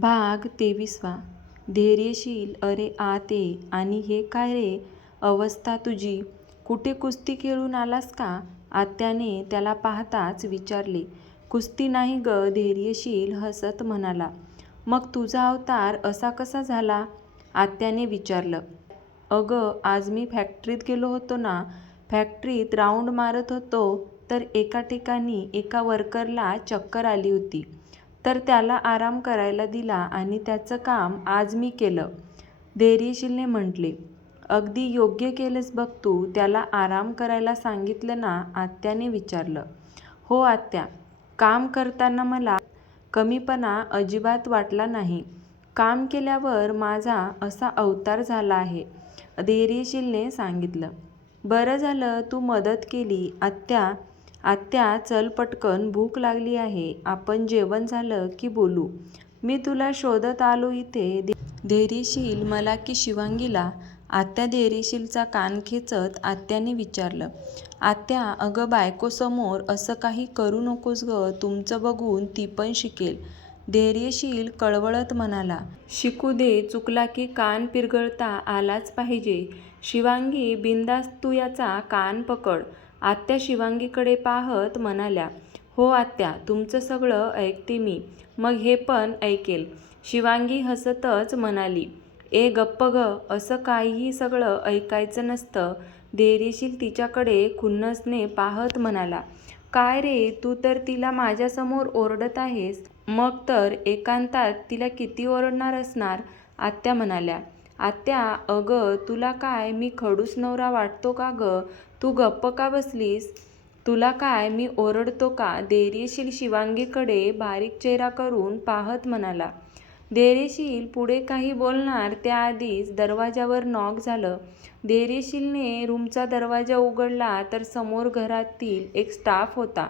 भाग तेविसवा. धैर्यशील अरे आ ते. आणि हे काय रे? अवस्था तुझी. कुठे कुस्ती खेळून आलास का? आत्याने त्याला पाहताच विचारले. कुस्ती नाही ग धैर्यशील हसत म्हणाला. मग तुझा अवतार असा कसा झाला? आत्याने विचारलं. अगं आज मी फॅक्टरीत गेलो होतो ना. फॅक्टरीत राऊंड मारत होतो तर एका ठिकाणी एका वर्करला चक्कर आली होती. तर त्याला आराम करायला दिला आणि त्याचं काम आज मी केलं धैर्यशीलने म्हटले. अगदी योग्य केलंस बघ तू त्याला आराम करायला सांगितलं ना आत्याने विचारलं. हो आत्या काम करताना मला कमीपणा अजिबात वाटला नाही. काम केल्यावर माझा असा अवतार झाला आहे धैर्यशीलने सांगितलं. बरं झालं तू मदत केली. आत्या आत्या चल पटकन भूक लागली आहे. आपण जेवण झालं की बोलू. मी तुला शोधत आलो इथे. धैर्यशील मला की शिवांगीला? आत्या धैर्यशीलचा कान खेचत आत्याने विचारलं. आत्या अगं बायकोसमोर असं काही करू नकोस ग. तुमचं बघून ती पण शिकेल. धैर्यशील कळवळत म्हणाला. शिकू दे चुकला की कान पिरगळता आलाच पाहिजे. शिवांगी बिंदास तू याचा कान पकड. आत्या शिवांगीकडे पाहत म्हणाल्या हो आत्या तुमचं सगळं ऐकते मी. मग हे पण ऐकेल. शिवांगी हसतच म्हणाली ए गप्प ग असं काहीही सगळं ऐकायचं नसतं. धैर्यशील तिच्याकडे खुन्नसने पाहत म्हणाला काय रे तू तर तिला माझ्यासमोर ओरडत आहेस. मग तर एकांतात तिला किती ओरडणार असणार? आत्या म्हणाल्या आत्या अगं तुला काय मी खडूस नवरा वाटतो का ग? तू गप्प का बसलीस? तुला काय मी ओरडतो का? धैर्यशील शिवांगीकडे बारीक चेहरा करून पाहत म्हणाला. धैर्यशील पुढे काही बोलणार त्याआधीच दरवाजावर नॉक झालं. धैर्यशीलने रूमचा दरवाजा उघडला तर समोर घरातील एक स्टाफ होता.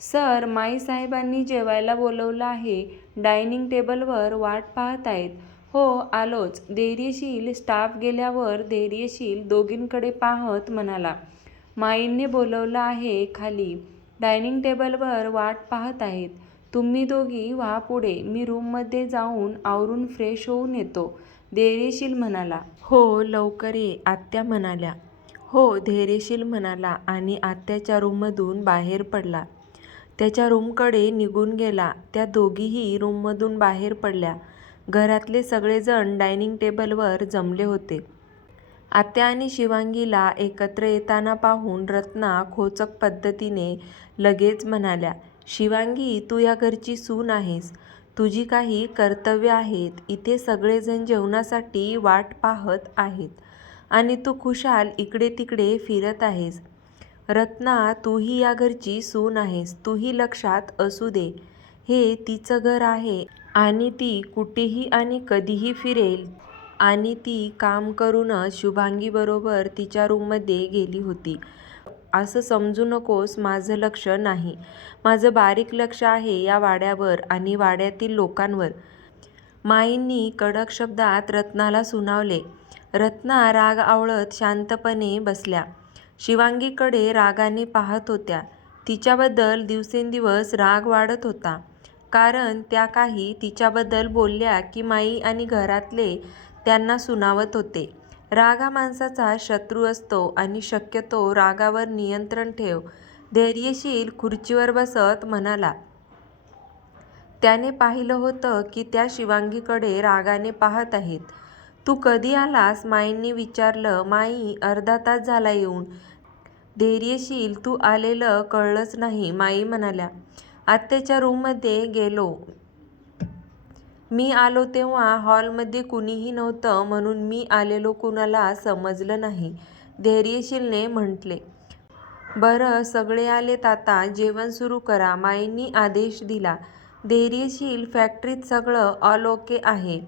सर माई साहेबांनी जेवायला बोलवलं आहे. डायनिंग टेबलवर वाट पाहत आहेत. हो आलोच. धैर्यशील स्टाफ गेल्यावर धैर्यशील दोघींकडे पाहत म्हणाला. माईंनी बोलवलं आहे खाली. डायनिंग टेबलवर वाट पाहत आहेत. तुम्ही दोघी व्हा पुढे. मी रूममध्ये जाऊन आवरून फ्रेश होऊन येतो. धैर्यशील म्हणाला. हो लवकर ये आत्या म्हणाल्या. हो धैर्यशील म्हणाला आणि आत्याच्या रूममधून बाहेर पडला. त्याच्या रूमकडे निघून गेला. त्या दोघीही रूममधून बाहेर पडल्या. घरातले सगळेजण डायनिंग टेबलवर जमले होते. आत्या आणि शिवांगीला एकत्र येताना पाहून रत्ना खोचक पद्धतीने लगेच म्हणाल्या शिवांगी तू या घरची सून आहेस. तुझी काही कर्तव्य आहेत. इथे सगळेजण जेवणासाठी वाट पाहत आहेत. आणि तू खुशाल इकडे तिकडे फिरत आहेस. रत्ना तूही या घरची सून आहेस. तूही लक्षात असू दे. हे तिचं घर आहे आणि ती कुठेही आणि कधीही फिरेल. आणि ती काम करूनच शुभांगीबरोबर तिच्या रूममध्ये गेली होती. असं समजू नकोस माझं लक्ष नाही. माझं बारीक लक्ष आहे या वाड्यावर आणि वाड्यातील लोकांवर. माईंनी कडक शब्दात रत्नाला सुनावले. रत्ना राग आवळत शांतपणे बसल्या. शिवांगीकडे रागाने पाहत होत्या. तिच्याबद्दल दिवसेंदिवस राग वाढत होता. कारण त्या काही तिच्याबद्दल बोलल्या की माई आणि घरातले त्यांना सुनावत होते. राग हा माणसाचा शत्रू असतो आणि शक्यतो रागावर नियंत्रण ठेव. धैर्यशील खुर्चीवर बसत म्हणाला. त्याने पाहिलं होतं की त्या शिवांगीकडे रागाने पाहत आहेत. तू कधी आलास? माईंनी विचारलं. माई अर्धा तास झाला येऊन. धैर्यशील तू आलेलं कळलंच नाही. माई म्हणाल्या. आत्याच्या रूममध्ये गेलो. मी आलो तेव्हा हॉलमध्ये कुणीही नव्हतं म्हणून मी आलेलो कुणाला समजलं नाही धैर्यशीलने म्हटले. बरं सगळे आलेत आता जेवण सुरू करा माईंनी आदेश दिला. धैर्यशील फॅक्टरीत सगळं ऑल ओके आहे.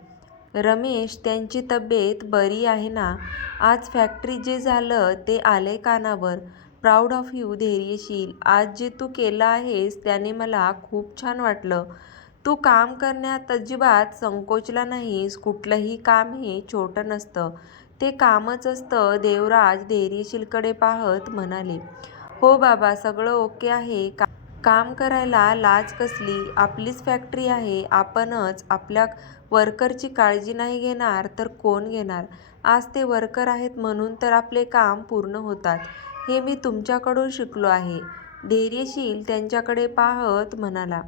रमेश त्यांची तब्येत बरी आहे ना? आज फॅक्टरीत जे झालं ते आले कानावर. Proud of you Dhairyasheel. आज जे तू केलं आहेस त्याने मला खूप छान वाटलं. तू काम करण्यात अजिबात संकोचला नाहीस. कुठलंही काम हे छोटं नसतं. ते कामच असतं. देवराज धैर्यशीलकडे पाहत म्हणाले हो बाबा सगळं ओके आहे. का काम करायला लाज कसली? आपलीच फॅक्टरी आहे. आपणच आपल्या वर्करची काळजी नाही घेणार तर कोण घेणार? आज ते वर्कर आहेत म्हणून तर आपले काम पूर्ण होतात. हे मी तुमच्याकडून शिकलो आहे. धैर्यशील त्यांच्याकडे पाहत म्हणाला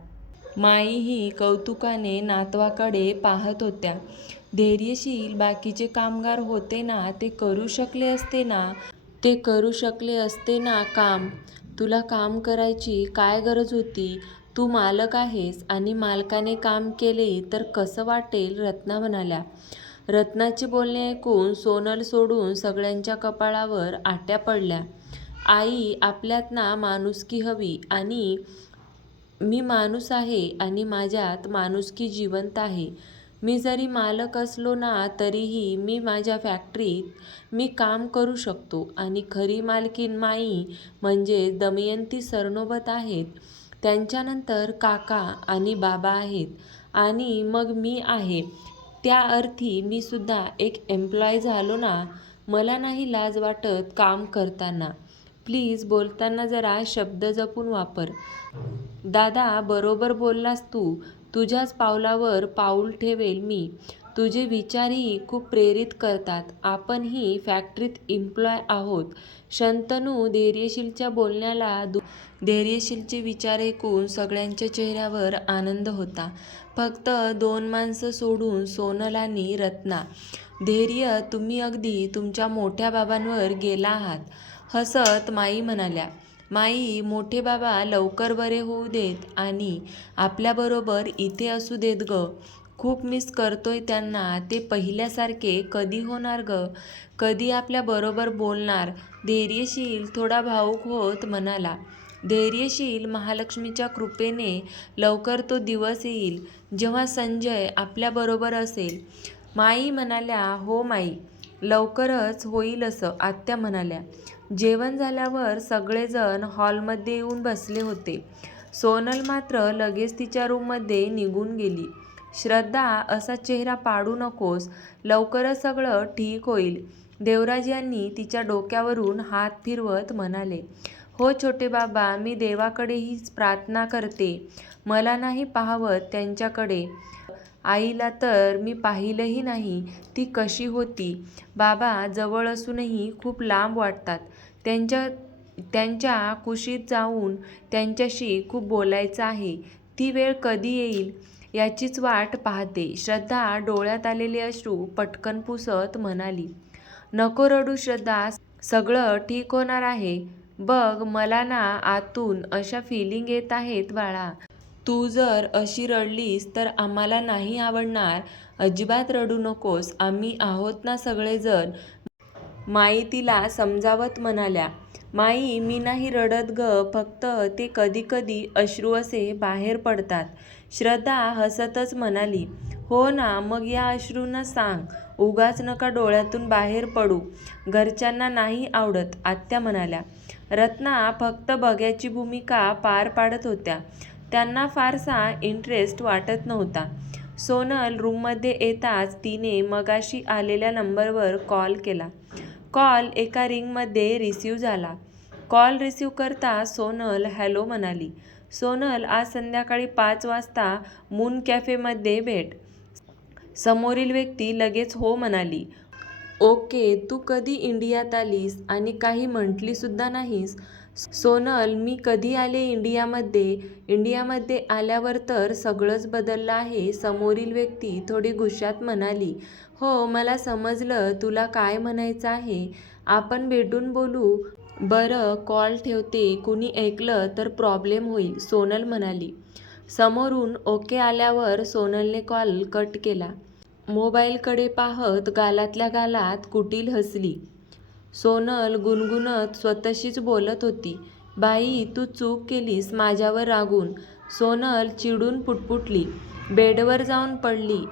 माईही कौतुकाने नातवाकडे पाहत होत्या. धैर्यशील बाकीचे कामगार होते ना ते करू शकले असते ना? ते करू शकले असते ना काम? तुला काम करायची काय गरज होती? तू मालक आहेस आणि मालकाने काम केले तर कसं वाटेल? रत्ना म्हणाल्या. रत्नाचे बोलणे ऐकून सोनल सोडून सगळ्यांच्या कपाळावर आट्या पडल्या. आई आपल्यात ना माणुसकी हवी आणि मी माणूस आहे आणि माझ्यात माणुसकी जिवंत आहे. मी जरी मालक असलो ना तरीही मी माझ्या फॅक्टरीत मी काम करू शकतो आणि खरी मालकीन माई म्हणजे दमयंती सरनोबत आहेत. त्यांच्यानंतर काका आणि बाबा आहेत आणि मग मी आहे. त्या अर्थी मी सुद्धा एक एम्प्लॉय झालो ना मला नाही लाज वाटत काम करताना. प्लीज बोलताना जरा शब्द जपून वापर. दादा बरोबर बोललास तू. तुझ्याच पावलावर पाऊल ठेवेल मी. तुझे विचारही खूप प्रेरित करतात. आपणही फॅक्टरीत इम्प्लॉय आहोत. शंतनू धैर्यशीलच्या बोलण्याला दु धैर्यशीलचे विचार ऐकून सगळ्यांच्या चेहऱ्यावर आनंद होता. फक्त दोन माणसं सोडून सोनल आणि रत्ना. धैर्य तुम्ही अगदी तुमच्या मोठ्या बाबांवर गेला आहात. हसत माई म्हणाल्या माई मोठे बाबा लवकर बरे होऊ देत आणि आपल्याबरोबर इथे असू देत ग. खूप मिस करतोय त्यांना. ते पहिल्यासारखे कधी होणार ग? कधी आपल्याबरोबर बोलणार? धैर्यशील थोडा भाऊक होत म्हणाला. धैर्यशील महालक्ष्मीच्या कृपेने लवकर तो दिवस येईल. जेव्हा संजय आपल्याबरोबर असेल. माई म्हणाल्या हो माई लवकरच होईल असं आत्या म्हणाल्या. जेवण झाल्यावर सगळेजण हॉलमध्ये येऊन बसले होते. सोनल मात्र लगेच तिच्या रूममध्ये निघून गेली. श्रद्धा असा चेहरा पाडू नकोस. लवकरच सगळं ठीक होईल. देवराज यांनी तिच्या डोक्यावरून हात फिरवत म्हणाले हो छोटे बाबा मी देवाकडे हीच प्रार्थना करते. मला नाही पाहावत त्यांच्याकडे. आईला तर मी पाहिलंही नाही. ती कशी होती? बाबा जवळ असूनही खूप लांब वाटतात. त्यांच्या त्यांच्या कुशीत जाऊन त्यांच्याशी खूप बोलायचं आहे. ती वेळ कधी येईल याचीच वाट पाहते. श्रद्धा डोळ्यात आलेले अश्रू पटकन पुसत म्हणाली नको रडू श्रद्धा सगळं ठीक होणार आहे. बघ मला ना आतून अशा फिलिंग येत आहेत बाळा. तू जर अशी रडलीस तर आम्हाला नाही आवडणार. अजिबात रडू नकोस. आम्ही आहोत ना सगळेजण. माई तिला समजावत म्हणाल्या माई मी नाही रडत ग फक्त ते कधी कधी अश्रू असे बाहेर पडतात. श्रद्धा हसतच म्हणाली हो ना मग या अश्रूंना सांग उगाच नका डोळ्यातून बाहेर पडू घरच्यांना नाही आवडत आत्या म्हणाल्या. रत्ना फक्त बघ्याची भूमिका पार पाडत होत्या. त्यांना फारसा इंटरेस्ट वाटत नव्हता. सोनल रूममध्ये येताच तिने मगाशी आलेल्या नंबरवर कॉल केला. कॉल एका रिंगमध्ये रिसीव झाला. कॉल रिसीव करता सोनल हॅलो म्हणाली. सोनल आज संध्याकाळी पाच वाजता मून कॅफेमध्ये भेट. समोरील व्यक्ती लगेच हो म्हणाली. ओके तू कधी इंडियात आलीस आणि काही म्हटलीसुद्धा नाहीस? सोनल मी कधी आले इंडियामध्ये? इंडियामध्ये आल्यावर तर सगळंच बदललं आहे. समोरील व्यक्ती थोडी गुशात म्हणाली. हो मला समजलं. तुला काय म्हणायचं आहे? आपण भेटून बोलू. बरं कॉल ठेवते. कुणी ऐकलं तर प्रॉब्लेम होईल सोनल म्हणाली. समोरून ओके आल्यावर सोनलने कॉल कट केला. मोबाईलकडे पाहत गालातल्या गालात कुटील हसली. सोनल गुणगुणत स्वतःशीच बोलत होती. बाई तू चूक केलीस माझ्यावर रागून. सोनल चिडून पुटपुटली. बेडवर जाऊन पडली.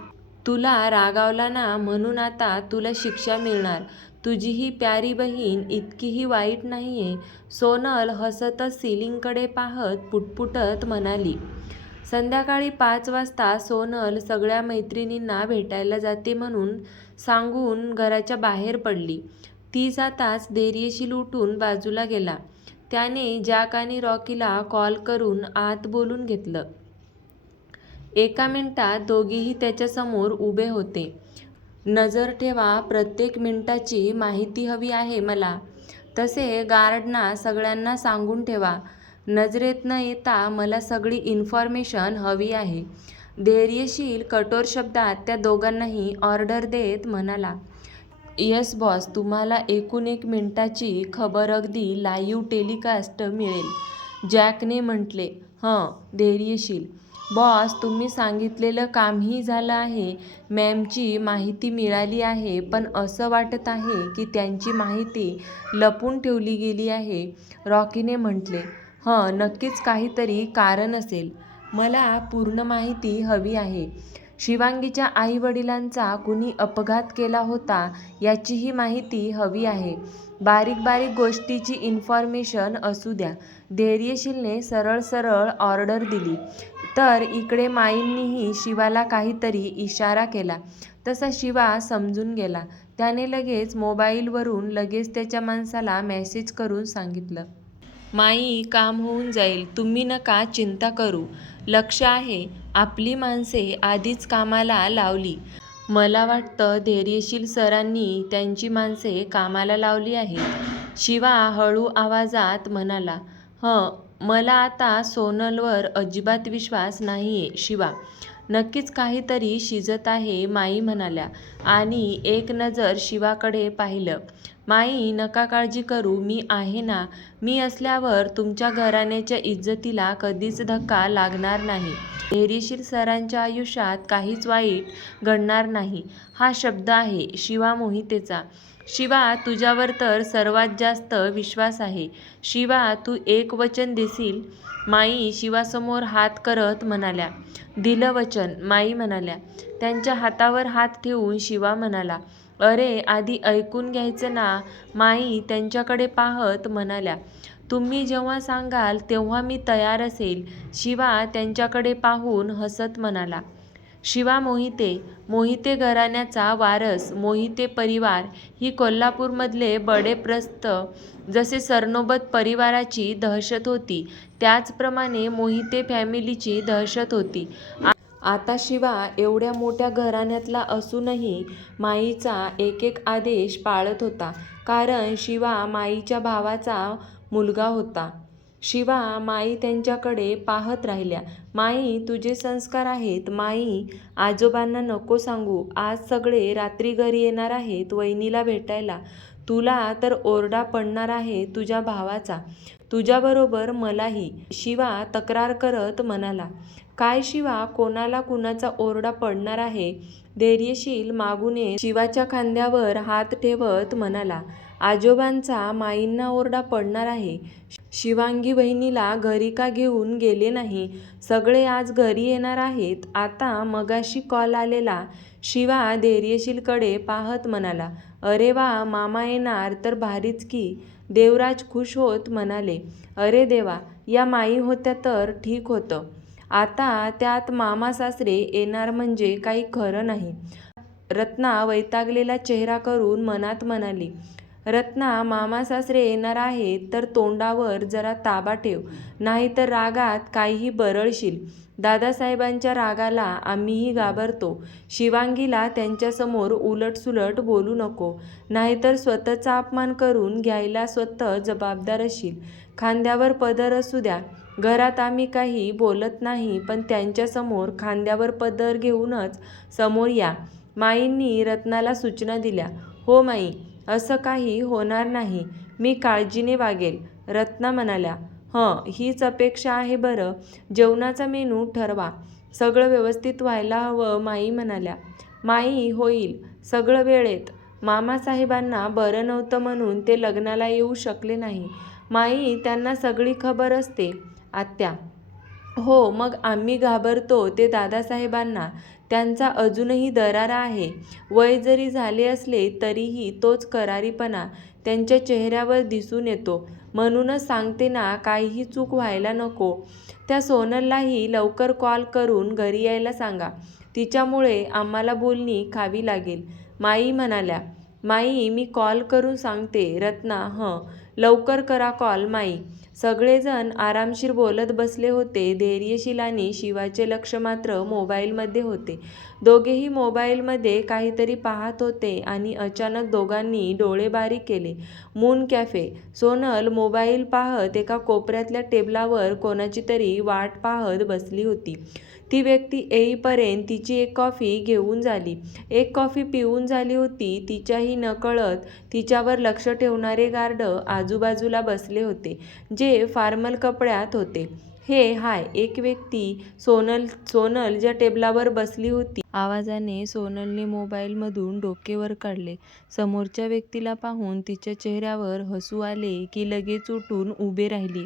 तुला रागावला ना म्हणून आता तुला शिक्षा मिळणार. तुझी ही प्यारी बहीण इतकीही वाईट नाही आहे सोनल हसतच सिलिंगकडे पाहत पुटपुटत म्हणाली संध्याकाळी पाच वाजता सोनल सगळ्या मैत्रिणींना भेटायला जाते म्हणून सांगून घराच्या बाहेर पडली. ती जाताच धैर्यशील उठून बाजूला गेला. त्याने जॅक आणि रॉकीला कॉल करून आत बोलून घेतलं. एका मिनटात दोघेही त्याच्यासमोर उभे होते. नजर ठेवा प्रत्येक मिनटाची माहिती हवी आहे मला. तसे गार्डना सगळ्यांना सांगून ठेवा. नजरेत न येता मला सगळी इन्फॉर्मेशन हवी आहे. धैर्यशील कठोर शब्दात त्या दोघांनाही ऑर्डर देत म्हणाला. येस बॉस तुम्हाला एकूण एक मिनटाची खबर अगदी लाईव्ह टेलिकास्ट मिळेल. जॅकने म्हटले. हं धैर्यशील. बॉस तुम्ही सांगितलेलं कामही झालं आहे. मॅमची माहिती मिळाली आहे पण असं वाटत आहे की त्यांची माहिती लपून ठेवली गेली आहे. रॉकीने म्हटले. हं नक्कीच काहीतरी कारण असेल. मला पूर्ण माहिती हवी आहे. शिवांगीच्या आईवडिलांचा कुणी अपघात केला होता याचीही माहिती हवी आहे. बारीक बारीक गोष्टीची इन्फॉर्मेशन असू द्या. धैर्यशीलने सरळ सरळ ऑर्डर दिली. तर इकडे माईंनीही शिवाला काहीतरी इशारा केला तसा शिवा समजून गेला. त्याने लगेच मोबाईलवरून लगेच त्याच्या माणसाला मेसेज करून सांगितलं. माई काम होऊन जाईल. तुम्ही नका चिंता करू. लक्ष आहे. आपली माणसे आधीच कामाला लावली. मला वाटतं धैर्यशील सरांनी त्यांची माणसे कामाला लावली आहेत. शिवा हळू आवाजात म्हणाला. हं मला आता सोनलवर अजिबात विश्वास नाहीये शिवा. नक्कीच काहीतरी शिजत आहे माई म्हणाल्या आणि एक नजर शिवाकडे पाहिलं. माई नका काळजी करू मी आहे ना. मी असल्यावर तुमच्या घराण्याच्या इज्जतीला कधीच धक्का लागणार नाही. धैर्यशील सरांच्या आयुष्यात काहीच वाईट घडणार नाही हा शब्द आहे शिवा मोहितेचा. शिवा तुझ्यावर तर सर्वात जास्त विश्वास आहे. शिवा तू एक वचन देशील? माई शिवासमोर हात करत म्हणाल्या. दिलं वचन माई म्हणाल्या. त्यांच्या हातावर हात ठेवून शिवा म्हणाला. अरे आधी ऐकून घ्यायचं ना माई त्यांच्याकडे पाहत म्हणाल्या. तुम्ही जेव्हा सांगाल तेव्हा मी तयार असेल. शिवा त्यांच्याकडे पाहून हसत म्हणाला. शिवा मोहिते, मोहिते घराण्याचा वारस मोहिते परिवार ही कोल्हापूरमधले बडेप्रस्थ जसे सरनोबत परिवाराची दहशत होती त्याचप्रमाणे मोहिते फॅमिलीची दहशत होती. आता शिवा एवढ्या मोठ्या घराण्यातला असूनही माईचा एक एक आदेश पाळत होता. कारण शिवा माईच्या भावाचा मुलगा होता. शिवा माई त्यांच्याकडे पाहत राहिल्या. माई तुझे संस्कार आहेत माई आजोबांना नको सांगू आज सगळे रात्री घरी येणार आहेत वहिनीला भेटायला. तुला तर ओरडा पडणार आहे तुझ्या भावाचा. तुझ्याबरोबर मलाही. शिवा तक्रार करत म्हणाला. काय शिवा कोणाला कुणाचा ओरडा पडणार आहे? धैर्यशील मागुने शिवाच्या खांद्यावर हात ठेवत म्हणाला. आजोबांचा माईंना ओरडा पडणार आहे. शिवांगी वहिनीला घरी का घेऊन गेले नाही? सगळे आज घरी येणार आहेत. आता मगाशी कॉल आलेला. शिवा धैर्यशीलकडे पाहत म्हणाला. अरे वा मामा येणार तर भारीच की. देवराज खुश होत म्हणाले. अरे देवा या माई होत्या तर ठीक होतं. आता त्यात मामा सासरे येणार म्हणजे काही खरं नाही. रत्ना वैतागलेला चेहरा करून मनात म्हणाली. रत्ना मामा सासरे येणार आहेत तर तोंडावर जरा ताबा ठेव नाहीतर रागात काहीही बरळशील. दादासाहेबांच्या रागाला आम्हीही घाबरतो. शिवांगीला त्यांच्यासमोर उलटसुलट बोलू नको. नाहीतर स्वतःचा अपमान करून घ्यायला स्वतः जबाबदार असशील. खांद्यावर पदर असू द्या. घरात आम्ही काही बोलत नाही पण त्यांच्यासमोर खांद्यावर पदर घेऊनच समोर या. माईंनी रत्नाला सूचना दिल्या. हो माई. असं काही होणार नाही. मी काळजीने वागेल रत्ना म्हणाल्या. हं हीच अपेक्षा आहे बरं. जेवणाचा मेनू ठरवा. सगळं व्यवस्थित व्हायला हवं माई म्हणाल्या. माई होईल. सगळं वेळेत. मामासाहेबांना बरं नव्हतं म्हणून ते लग्नाला येऊ शकले नाही. माई त्यांना सगळी खबर असते. आत्या. हो मग आम्ही घाबरतो ते दादासाहेबांना. त्यांचा अजूनही दरारा आहे. वय जरी झाले असले तरीही तोच करारीपणा त्यांच्या चेहऱ्यावर दिसून येतो. म्हणूनच सांगते ना काहीही चूक व्हायला नको. त्या सोनललाही लवकर कॉल करून घरी यायला सांगा. तिच्यामुळे आम्हाला बोलणी खावी लागेल. माई म्हणाल्या. माई मी कॉल करून सांगते. रत्ना हं लवकर करा कॉल माई. सगळेजण आरामशीर बोलत बसले होते. धैर्यशील आणि शिवाचे लक्ष मात्र मोबाईलमध्ये होते. दोघेही मोबाईलमध्ये काहीतरी पाहत होते आणि अचानक दोघांनी डोळे बारीक केले. Moon cafe. सोनल मोबाईल पाहत एका कोपऱ्यातल्या टेबलावर कोणाची तरी वाट पाहत बसली होती. ती व्यक्ती येईपर्यंत तिची एक कॉफी घेऊन झाली. एक कॉफी पिऊन झाली होती तिच्याही नकळत तिच्यावर लक्ष ठेवणारे गार्ड आजूबाजूला बसले होते जे फार्मल कपड्यात होते. हे हाय एक व्यक्ती सोनल सोनल ज्या टेबलावर बसली होती. आवाजाने सोनलने मोबाईलमधून डोके वर काढले. समोरच्या व्यक्तीला पाहून तिच्या चेहऱ्यावर हसू आले की लगेच उठून उभे राहिली.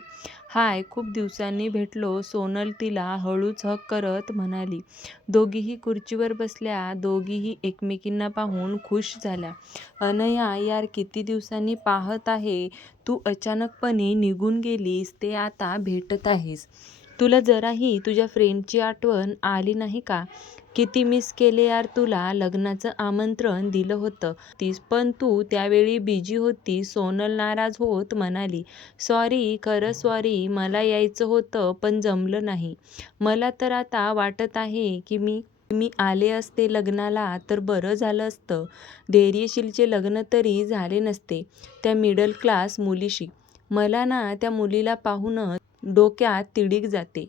हाय खूप दिवसांनी भेटलो. सोनल तिला हळूच हक करत म्हणाली दोघीही खुर्चीवर बसल्या दोघीही एकमेकींना पाहून खुश झाल्या. अनया यार किती दिवसांनी पाहत आहे तू अचानकपणे निघून गेलीस ते आता भेटत आहेस. तुला जराही तुझ्या फ्रेंडची आठवण आली नाही का? किती मिस केले यार तुला लग्नाचं आमंत्रण दिलं होतं. तीस पण तू त्यावेळी बिजी होती सोनल नाराज होत म्हणाली सॉरी खरं सॉरी मला यायचं होतं पण जमलं नाही. मला तर आता वाटत आहे की मी मी आले असते लग्नाला तर बरं झालं असतं. धैर्यशीलचे लग्न तरी झाले नसते. त्या मिडल क्लास मुलीशी. मला ना त्या मुलीला पाहूनच डोक्यात तिडीक जाते.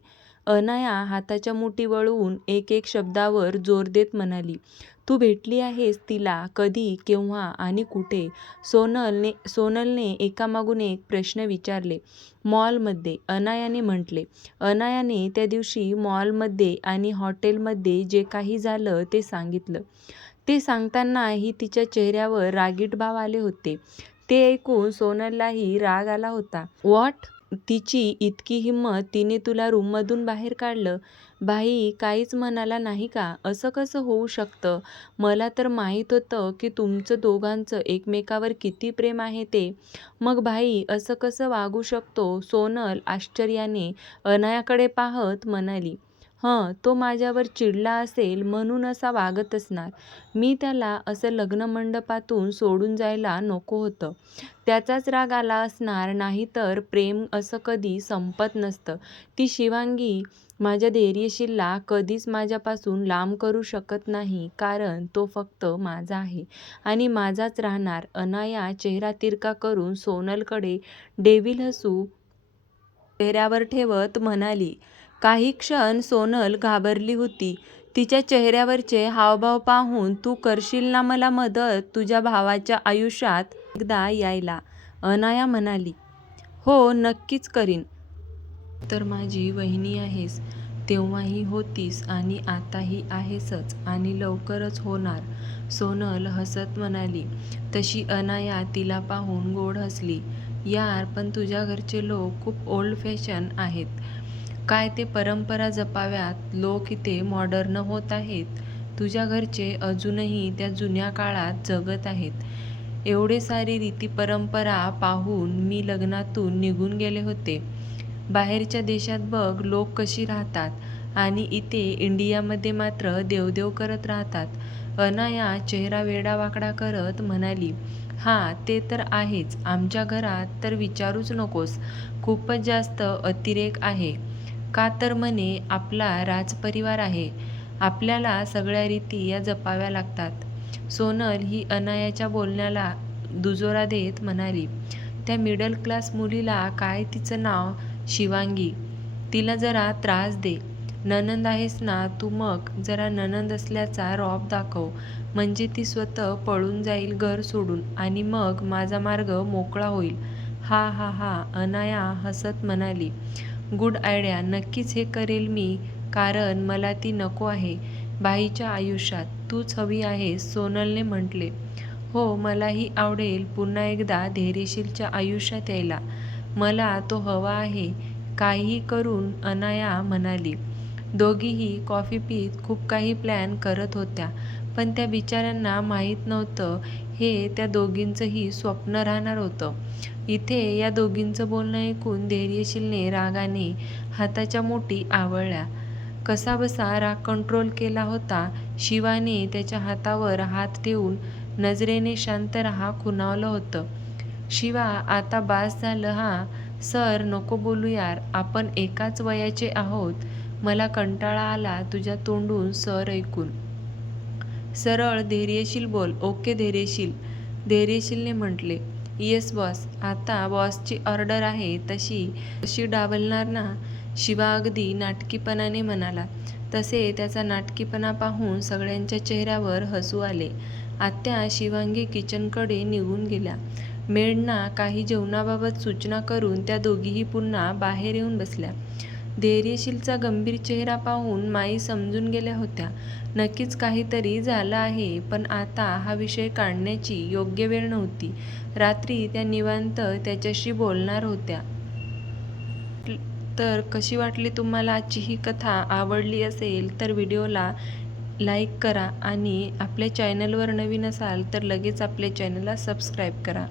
अनाया हाताच्या मुठी वळवून एक एक शब्दावर जोर देत म्हणाली तू भेटली आहेस तिला कधी केव्हा आणि कुठे? सोनलने सोनलने एकामागून एक प्रश्न विचारले मॉलमध्ये. अनायाने म्हटले अनायाने त्या दिवशी मॉलमध्ये आणि हॉटेलमध्ये जे काही झालं ते सांगितलं. ते सांगतानाही तिच्या चेहऱ्यावर रागीट भाव आले होते. ते ऐकून सोनललाही राग आला होता. व्हॉट तिची इतकी हिंमत तिने तुला रूममधून बाहेर काढलं? भाई काहीच म्हणाला नाही का? असं कसं होऊ शकतं? मला तर माहीत होतं की तुमचं दोघांचं एकमेकावर किती प्रेम आहे ते. मग भाई असं कसं वागू शकतो? सोनल आश्चर्याने अनायाकडे पाहत म्हणाली. हं तो माझ्यावर चिडला असेल म्हणून असा वागत असणार. मी त्याला असं लग्नमंडपातून सोडून जायला नको होतं. त्याचाच राग आला असणार नाहीतर प्रेम असं कधी संपत नसतं. ती शिवांगी माझ्या धैर्यशीलला कधीच माझ्यापासून लांब करू शकत नाही कारण तो फक्त माझा आहे. आणि माझाच राहणार. अनाया चेहरा तिरका करून सोनलकडे डेविल हसू चेहऱ्यावर ठेवत म्हणाली काही क्षण सोनल घाबरली होती. तिच्या चेहऱ्यावरचे हावभाव पाहून तू करशील ना मला मदत? तुझ्या भावाच्या आयुष्यात एकदा यायला. अनाया म्हणाली हो नक्कीच करीन. तर माझी वहिनी आहेस. तेव्हाही होतीस आणि आताही आहेसच आणि लवकरच होणार. सोनल हसत म्हणाली. तशी अनाया तिला पाहून गोड हसली. यार पण तुझ्या घरचे लोक खूप ओल्ड फॅशन आहेत. काय ते परंपरा जपाव्यात? लोक इथे मॉडर्न होत आहेत. तुझ्या घरचे अजूनही त्या जुन्या काळात जगत आहेत. एवढे सारी रीती परंपरा पाहून मी लग्नातून निघून गेले होते. बाहेरच्या देशात बघ लोक कशी राहतात आणि इथे इंडियामध्ये मात्र देवदेव करत राहतात. अनाया चेहरा वेडावाकडा करत म्हणाली हां ते तर आहेच. आमच्या घरात तर विचारूच नकोस. खूपच जास्त अतिरेक आहे. का तर म्हणे आपला राजपरिवार आहे. आपल्याला सगळ्या रीती या जपाव्या लागतात. सोनल ही अनायाच्या बोलण्याला दुजोरा देत म्हणाली त्या मिडल क्लास मुलीला काय तिचं नाव? शिवांगी. तिला जरा त्रास दे. ननंद आहेस ना तू मग जरा ननंद असल्याचा रॉब दाखव. म्हणजे ती स्वतः पळून जाईल घर सोडून आणि मग माझा मार्ग मोकळा होईल. हा हा हा अनाया हसत म्हणाली. Good idea. नक्कीच हे करेल मी कारण मला ती नको आहे. बाईच्या आयुष्यात तूच हवी आहेस सोनलने म्हटले. हो मलाही आवडेल पुन्हा एकदा धैर्यशीलच्या आयुष्यात यायला. मला तो हवा आहे काहीही करून अनाया म्हणाली. दोघीही कॉफी पीत खूप काही प्लॅन करत होत्या पण त्या बिचाऱ्यांना माहीत नव्हतं हे त्या दोघींचंही स्वप्न राहणार होतं. इथे या दोघींचं बोलणं ऐकून धैर्यशीलने रागाने हाताच्या मोठी आवळल्या. कसाबसा राग कंट्रोल केला होता शिवाने त्याच्या हातावर हात ठेवून नजरेने शांत राहा खुणावलं होतं. शिवा आता बास झालं हां? सर नको बोलू यार आपण एकाच वयाचे आहोत. मला कंटाळा आला तुझ्या तोंडून सर ऐकून. सरळ धैर्यशील बोल. ओके धैर्यशील. धैर्यशीलने म्हटले येस बॉस. आता बॉसची ऑर्डर आहे. तशी तशी डावलणार ना? शिवा अगदी नाटकीपणाने म्हणाला. तसे त्याचा नाटकीपणा पाहून सगळ्यांच्या चेहऱ्यावर हसू आले. आत्या शिवांगी किचनकडे निघून गेल्या. मेडना काही जेवणाबाबत सूचना करून त्या दोघीही पुन्हा बाहेर येऊन बसल्या. धैर्यशीलचा गंभीर चेहरा पाहून माई समजून गेल्या होत्या. नक्कीच काहीतरी झालं आहे पण आता हा विषय काढण्याची योग्य वेळ नव्हती. रात्री त्या निवांत त्याच्याशी बोलणार होत्या. तर कशी वाटली तुम्हाला आजची ही कथा? आवडली असेल तर व्हिडिओला लाईक करा आणि आपल्या चॅनलवर नवीन असाल तर लगेच आपल्या चॅनलला सबस्क्राईब करा.